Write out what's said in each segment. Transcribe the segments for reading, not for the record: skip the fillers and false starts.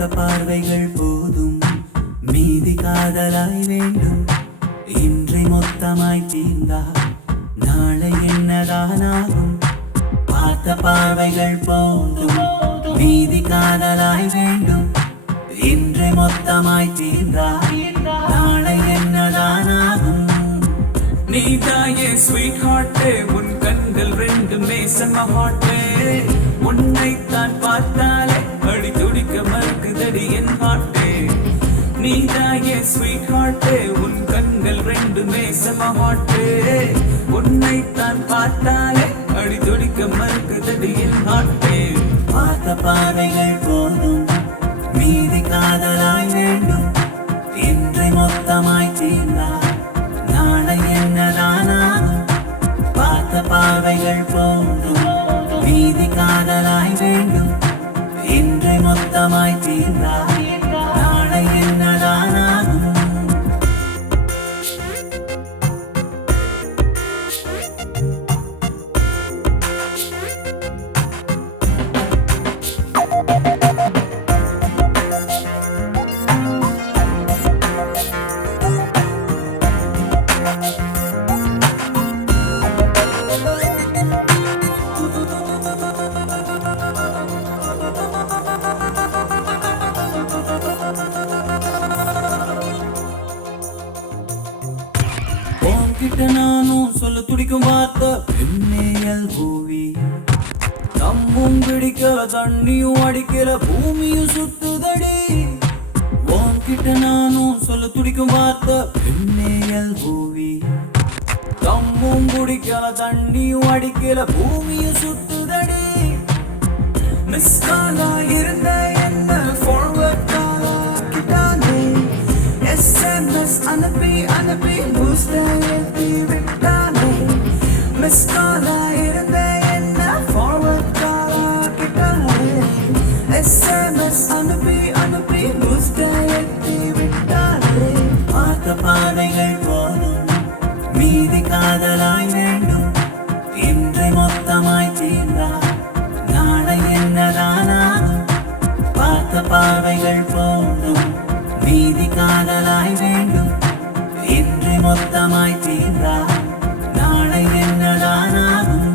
பார்த்த பார்வைகள் போதும், மீதி காதலாய் வேண்டும். இன்றி மொத்தமாய் தீர்ந்தா நாளை என்னதானாகும்? பார்த்த பார்வைகள் போதும், மீதி காதலாய் வேண்டும். இன்றி மொத்தமாய் தீர்ந்தா நாளை என்னதானாகும்? நீதாயே ஸ்வீட் ஹார்ட்டே, உன் கண்கள் ரெண்டுமே செம்ம ஹார்ட்டே. உன்னைத்தான் பார்த்தாலே அடி துடிக்க மறுக்குதடி என் ஹார்ட்டே. நீதாயே ஸ்வீட் ஹார்ட்டே, உன் கண்கள் ரெண்டுமே செம்ம ஹார்ட்டே. உன்னைத்தான் பார்த்தாலே அடி துடிக்க மறுக்குதடி என் ஹார்ட்டே. பார்த்த பார்வைகள் போதும், மீதி காதலாய் வேண்டும். இன்றி மொத்தமாய் தீர்ந்தா நாளை என்னதானாகும்? பார்த்த பார்வைகள் போதும், மீதி காதலாய் வேண்டும். இன்றி மொத்தமாய் தீர்ந்தா நாளை என்னதானாகும்? உன்கிட்ட நானும் சொல்ல துடிக்கும் வார்த்தை பெண்ணேயல் பூவி. தம்பும் பிடிக்கல, தண்ணியும் அடிக்கல, பூமியும் சுத்துதடி. உன்கிட்ட நானும் சொல்ல துடிக்கும் வார்த்தை பெண்ணேயல் பூவி. தம்பும் பிடிக்கல, தண்ணியும் அடிக்கல, பூமியும் சுத்துதடி. மிஸ் காலா இருந்த என்ன ஃபார்வர்ட் காலா கிட்டானே. எஸ்எம்எஸ் அனுப்பி அனுப்பி பூஸ்டை ஏத்தி விட்டானே. மிஸ் காலா இருந்த என்ன ஃபார்வர்ட் காலா கிட்டானே. எஸ்எம்எஸ் அனுப்பி அனுப்பி பூஸ்டை ஏத்தி விட்டானே. பார்த்த பாதைகள் போதும், மீதி காதலாய் வேண்டும். இன்று மொத்தமாய் தீர்ந்தா நாளை என்னதானாகும்? பார்த்த பார்வைகள் போதும், மீதி காதலாய் வேண்டும். இன்று மொத்தமாய் தீர்ந்தா நாளை என்னதானாகும்?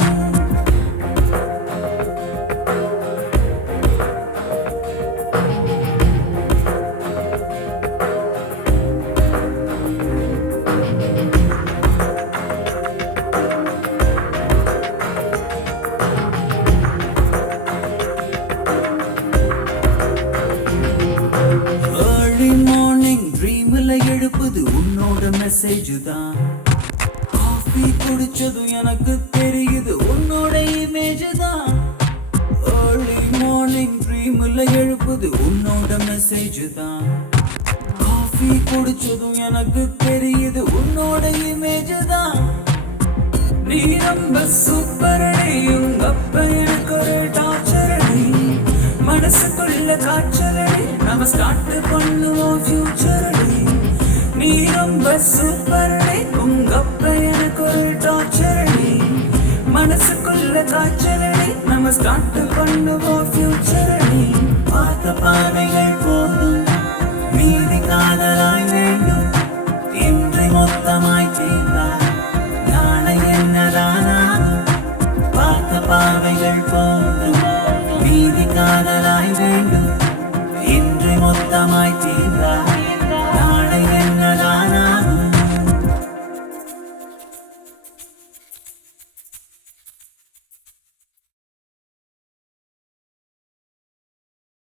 ஏர்லி மார்னிங் ட்ரீம்ல எழுப்புது உன்னோட மெசேஜ் தான். காஃபி குடிச்சதும் எனக்கு தெரியுது உன்னோட இமேஜ் தான். ஏர்லி மார்னிங் ட்ரீம்ல எழுப்புது உன்னோட மெசேஜ் தான். காஃபி குடிச்சதும் எனக்கு தெரியுது உன்னோட இமேஜ் தான். நீ ரொம்ப சூப்பர் அடி, உங்க அப்பா எனக்கு ஒரு டார்ச்சர் அடி. மனசுக்குள்ள காய்ச்சல் அடி, நாம ஸ்டார்ட் பண்ணுவோம் ஃபியூச்சர் அடி. நீ ரொம்ப சூப்பர் அடி, உங்க அப்பா எனக்கு ஒரு டார்ச்சர் அடி. மனசுக்குள்ள காய்ச்சல் அடி, நாம ஸ்டார்ட் பண்ணுவோம்